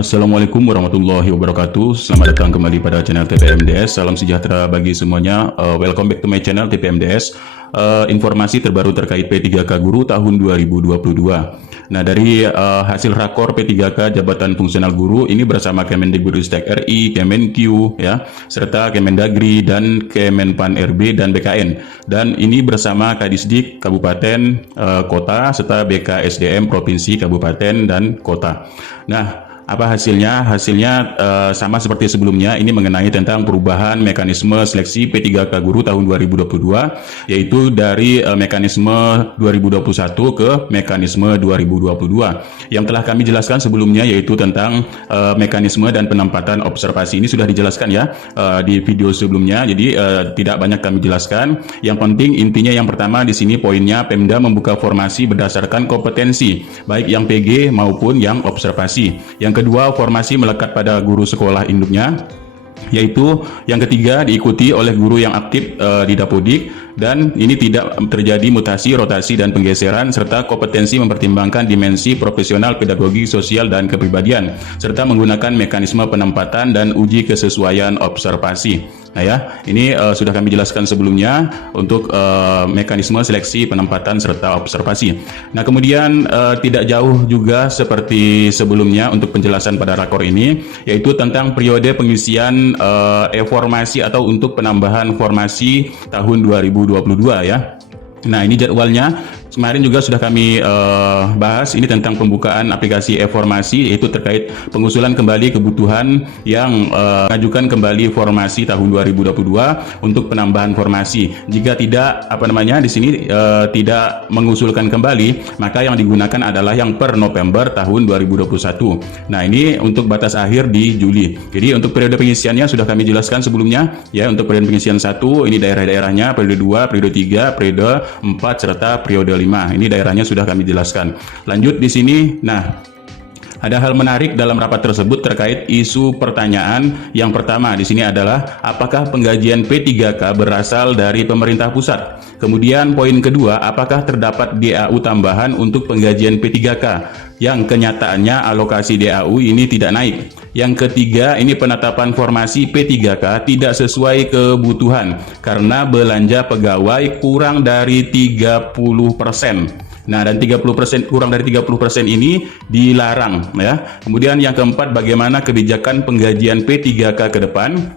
Assalamualaikum warahmatullahi wabarakatuh. Selamat datang kembali pada channel TPMDS. Salam sejahtera bagi semuanya. Welcome back to my channel TPMDS. Informasi terbaru terkait P3K Guru tahun 2022. Nah, dari hasil rakor P3K Jabatan Fungsional Guru ini bersama Kemendikbudristek RI, Kemenq, ya, serta Kemendagri dan Kemenpan RB dan BKN. Dan ini bersama Kadisdik Kabupaten, Kota serta BKSDM Provinsi, Kabupaten dan Kota. Nah, apa hasilnya? Hasilnya sama seperti sebelumnya, ini mengenai tentang perubahan mekanisme seleksi P3K Guru tahun 2022, yaitu dari mekanisme 2021 ke mekanisme 2022. Yang telah kami jelaskan sebelumnya yaitu tentang mekanisme dan penempatan observasi. Ini sudah dijelaskan ya di video sebelumnya, jadi tidak banyak kami jelaskan. Yang penting intinya yang pertama di sini poinnya, Pemda membuka formasi berdasarkan kompetensi, baik yang PG maupun yang observasi. Yang kedua, formasi melekat pada guru sekolah induknya, yaitu yang ketiga diikuti oleh guru yang aktif di Dapodik, dan ini tidak terjadi mutasi, rotasi, dan penggeseran, serta kompetensi mempertimbangkan dimensi profesional, pedagogi, sosial, dan kepribadian, serta menggunakan mekanisme penempatan dan uji kesesuaian observasi. Nah ya, ini sudah kami jelaskan sebelumnya untuk mekanisme seleksi, penempatan, serta observasi. Nah, kemudian tidak jauh juga seperti sebelumnya untuk penjelasan pada rakor ini, yaitu tentang periode pengisian formasi atau untuk penambahan formasi tahun 2022 ya. Nah, ini jadwalnya. Kemarin juga sudah kami bahas ini tentang pembukaan aplikasi e-formasi, yaitu terkait pengusulan kembali kebutuhan yang mengajukan kembali formasi tahun 2022 untuk penambahan formasi. Jika tidak di sini tidak mengusulkan kembali, maka yang digunakan adalah yang per November tahun 2021. Nah, ini untuk batas akhir di Juli. Jadi untuk periode pengisiannya sudah kami jelaskan sebelumnya ya. Untuk periode pengisian 1 ini daerah-daerahnya, periode 2, periode 3, periode 4 serta periode 5. Ini daerahnya sudah kami jelaskan. Lanjut di sini. Nah, ada hal menarik dalam rapat tersebut terkait isu pertanyaan. Yang pertama di sini adalah apakah penggajian P3K berasal dari pemerintah pusat? Kemudian poin kedua, apakah terdapat DAU tambahan untuk penggajian P3K? Yang kenyataannya alokasi DAU ini tidak naik. Yang ketiga, ini penetapan formasi P3K tidak sesuai kebutuhan karena belanja pegawai kurang dari 30%. Nah, dan 30%, kurang dari 30% ini dilarang ya. Kemudian yang keempat, bagaimana kebijakan penggajian P3K ke depan?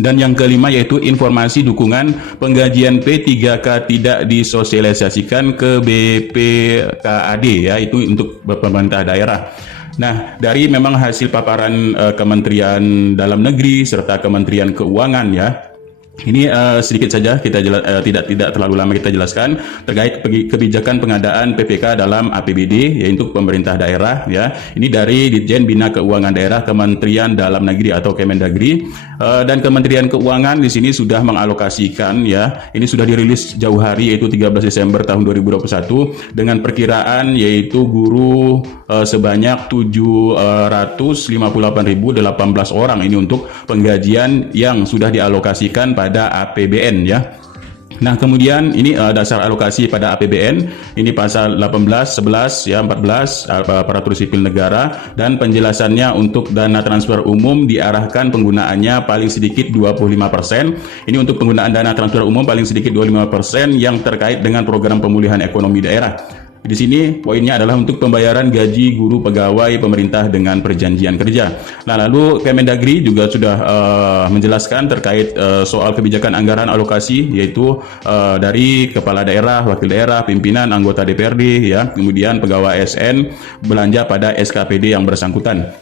Dan yang kelima yaitu informasi dukungan penggajian P3K tidak disosialisasikan ke BPKAD ya, itu untuk pemerintah daerah. Nah, dari memang hasil paparan Kementerian Dalam Negeri serta Kementerian Keuangan ya. Ini sedikit saja kita tidak terlalu lama kita jelaskan terkait kebijakan pengadaan PPK dalam APBD yaitu pemerintah daerah ya. Ini dari Ditjen Bina Keuangan Daerah Kementerian Dalam Negeri atau Kemendagri, dan Kementerian Keuangan di sini sudah mengalokasikan ya. Ini sudah dirilis jauh hari yaitu 13 Desember tahun 2021 dengan perkiraan yaitu guru sebanyak 758.018 orang ini untuk penggajian yang sudah dialokasikan pada APBN ya. Nah, kemudian ini dasar alokasi pada APBN, ini pasal 18, 11, ya 14 aparatur sipil negara, dan penjelasannya untuk dana transfer umum diarahkan penggunaannya paling sedikit 25%. Ini untuk penggunaan dana transfer umum paling sedikit 25% yang terkait dengan program pemulihan ekonomi daerah. Di sini poinnya adalah untuk pembayaran gaji guru pegawai pemerintah dengan perjanjian kerja. Nah, lalu Kemendagri juga sudah menjelaskan terkait soal kebijakan anggaran alokasi, yaitu dari kepala daerah, wakil daerah, pimpinan, anggota DPRD, ya, kemudian pegawai ASN belanja pada SKPD yang bersangkutan.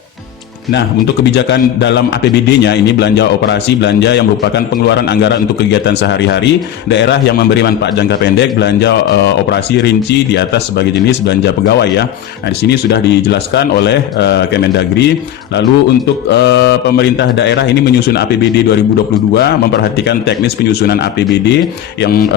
Nah, untuk kebijakan dalam APBD-nya ini belanja operasi, belanja yang merupakan pengeluaran anggaran untuk kegiatan sehari-hari, daerah yang memberi manfaat jangka pendek, belanja operasi rinci di atas sebagai jenis belanja pegawai ya. Nah, di sini sudah dijelaskan oleh Kemendagri. Lalu untuk pemerintah daerah ini menyusun APBD 2022, memperhatikan teknis penyusunan APBD yang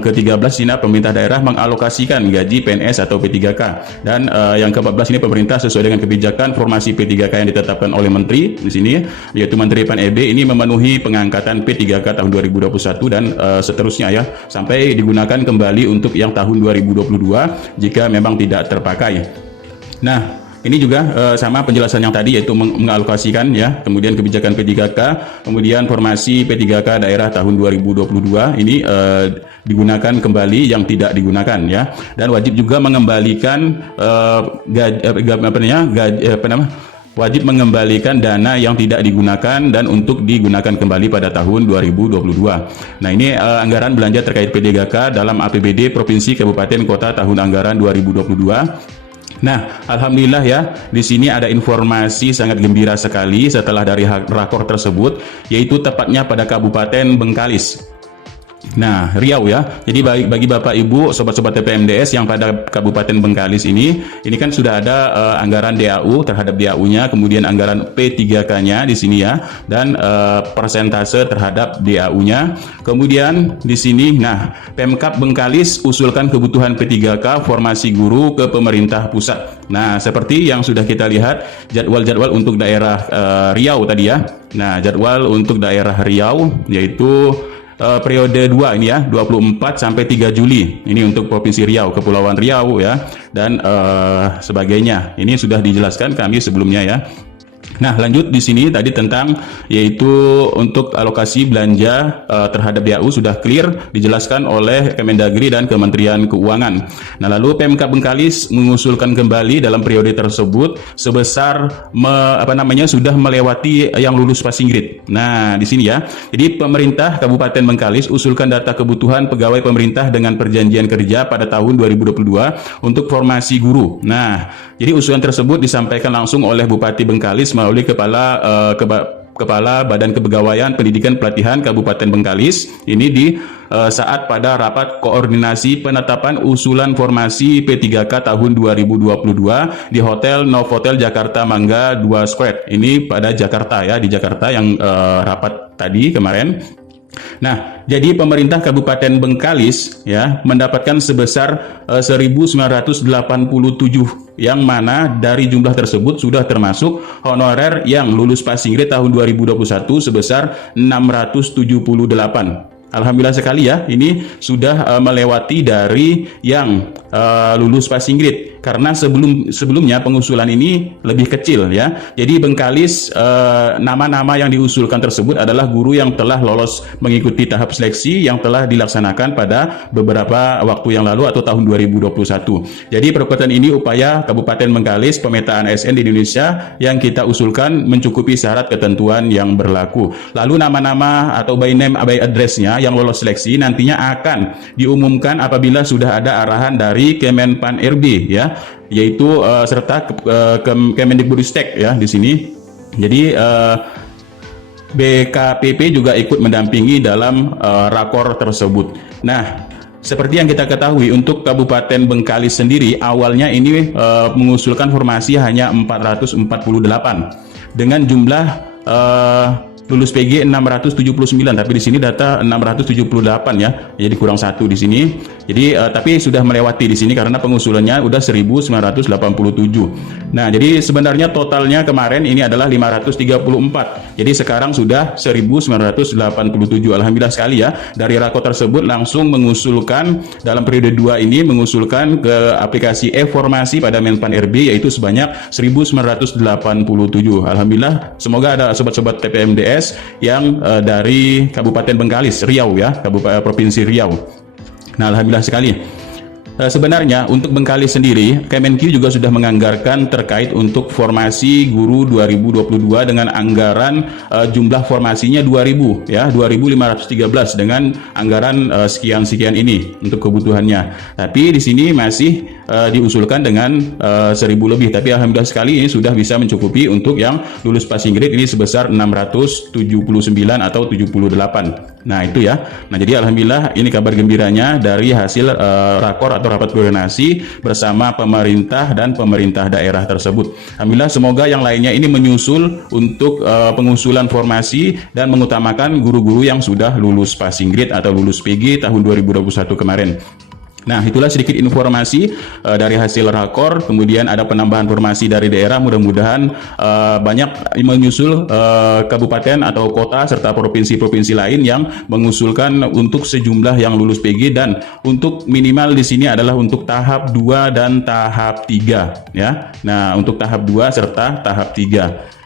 ke-13 ini pemerintah daerah mengalokasikan gaji PNS atau P3K. Dan yang ke-14 ini pemerintah sesuai dengan kebijakan formasi P3K yang ditetapkan oleh Menteri di sini, yaitu Menteri Pan-RB, ini memenuhi pengangkatan P3K tahun 2021 dan seterusnya ya, sampai digunakan kembali untuk yang tahun 2022 jika memang tidak terpakai. Nah, ini juga sama penjelasan yang tadi, yaitu mengalokasikan ya, kemudian kebijakan P3K, kemudian formasi P3K daerah tahun 2022 ini digunakan kembali yang tidak digunakan ya, dan wajib juga mengembalikan wajib mengembalikan dana yang tidak digunakan dan untuk digunakan kembali pada tahun 2022. Nah, ini anggaran belanja terkait P3K dalam APBD Provinsi Kabupaten Kota tahun anggaran 2022. Nah, alhamdulillah ya, di sini ada informasi sangat gembira sekali setelah dari rakor tersebut, yaitu tepatnya pada Kabupaten Bengkalis. Nah, Riau ya. Jadi bagi Bapak Ibu, sobat-sobat TPMDS yang pada Kabupaten Bengkalis ini kan sudah ada anggaran DAU terhadap DAU-nya, kemudian anggaran P3K-nya di sini ya, dan persentase terhadap DAU-nya. Kemudian di sini, nah, Pemkab Bengkalis usulkan kebutuhan P3K formasi guru ke pemerintah pusat. Nah, seperti yang sudah kita lihat jadwal-jadwal untuk daerah Riau tadi ya. Nah, jadwal untuk daerah Riau yaitu periode 2 ini ya, 24 sampai 3 Juli. Ini untuk Provinsi Riau, Kepulauan Riau ya, dan sebagainya. Ini sudah dijelaskan kami sebelumnya ya. Nah, lanjut di sini tadi tentang yaitu untuk alokasi belanja terhadap DAU sudah clear dijelaskan oleh Kemendagri dan Kementerian Keuangan. Nah, lalu Pemkab Bengkalis mengusulkan kembali dalam periode tersebut sebesar sudah melewati yang lulus passing grade. Nah, di sini ya. Jadi pemerintah Kabupaten Bengkalis usulkan data kebutuhan pegawai pemerintah dengan perjanjian kerja pada tahun 2022 untuk formasi guru. Nah, jadi usulan tersebut disampaikan langsung oleh Bupati Bengkalis melalui Kepala Badan Kepegawaian Pendidikan Pelatihan Kabupaten Bengkalis ini di saat pada rapat koordinasi penetapan usulan formasi P3K tahun 2022 di Hotel Novotel Jakarta Mangga 2 Square. Ini pada Jakarta ya, di Jakarta yang rapat tadi kemarin. Nah, jadi pemerintah Kabupaten Bengkalis ya mendapatkan sebesar 1.987, yang mana dari jumlah tersebut sudah termasuk honorer yang lulus passing grade tahun 2021 sebesar 678. Alhamdulillah sekali ya, ini sudah melewati dari yang lulus passing grade, karena sebelumnya pengusulan ini lebih kecil ya. Jadi Bengkalis nama-nama yang diusulkan tersebut adalah guru yang telah lolos mengikuti tahap seleksi yang telah dilaksanakan pada beberapa waktu yang lalu atau tahun 2021. Jadi perkuatan ini upaya Kabupaten Bengkalis pemetaan ASN di Indonesia yang kita usulkan mencukupi syarat ketentuan yang berlaku. Lalu nama-nama atau by name by address-nya yang lolos seleksi nantinya akan diumumkan apabila sudah ada arahan dari Kemenpan RB ya, yaitu serta Kemendikbudristek ya di sini. Jadi BKPP juga ikut mendampingi dalam rakor tersebut. Nah, seperti yang kita ketahui untuk Kabupaten Bengkalis sendiri awalnya ini mengusulkan formasi hanya 448 dengan jumlah lulus PG 679, tapi di sini data 678 ya, jadi kurang satu di sini. Jadi tapi sudah melewati di sini karena pengusulannya udah 1987. Nah, jadi sebenarnya totalnya kemarin ini adalah 534. Jadi sekarang sudah 1987. Alhamdulillah sekali ya. Dari rakor tersebut langsung mengusulkan dalam periode 2 ini mengusulkan ke aplikasi e-formasi pada Menpan RB yaitu sebanyak 1987. Alhamdulillah, semoga ada sobat-sobat TPMDS yang dari Kabupaten Bengkalis, Riau ya, Provinsi Riau. Nah, alhamdulillah sekali. Sebenarnya untuk Bengkalis sendiri, Kemenq juga sudah menganggarkan terkait untuk formasi guru 2022 dengan anggaran jumlah formasinya 2.000 ya, 2.513 dengan anggaran sekian-sekian ini untuk kebutuhannya. Tapi di sini masih diusulkan dengan 1.000 lebih. Tapi alhamdulillah sekali ini sudah bisa mencukupi untuk yang lulus passing grade ini sebesar 679 atau 78. Nah, itu ya. Nah, jadi alhamdulillah ini kabar gembiranya dari hasil rakor atau rapat koordinasi bersama pemerintah dan pemerintah daerah tersebut. Alhamdulillah, semoga yang lainnya ini menyusul untuk pengusulan formasi dan mengutamakan guru-guru yang sudah lulus passing grade atau lulus PG tahun 2021 kemarin. Nah, itulah sedikit informasi dari hasil rakor. Kemudian ada penambahan formasi dari daerah. Mudah-mudahan banyak menyusul kabupaten atau kota serta provinsi-provinsi lain yang mengusulkan untuk sejumlah yang lulus PG, dan untuk minimal di sini adalah untuk tahap 2 dan tahap 3 ya. Nah, untuk tahap 2 serta tahap 3.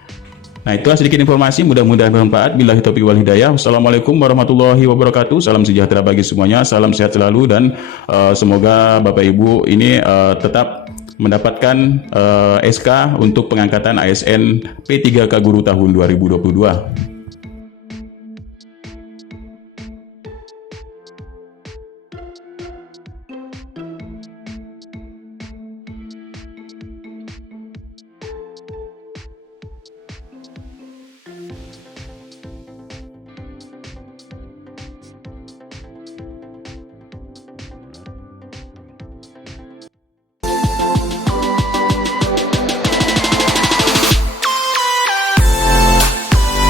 Nah, itulah sedikit informasi, mudah-mudahan bermanfaat. Billahi taufiq wal hidayah. Wassalamualaikum warahmatullahi wabarakatuh. Salam sejahtera bagi semuanya, salam sehat selalu, dan semoga Bapak Ibu ini tetap mendapatkan SK untuk pengangkatan ASN P3K Guru tahun 2022.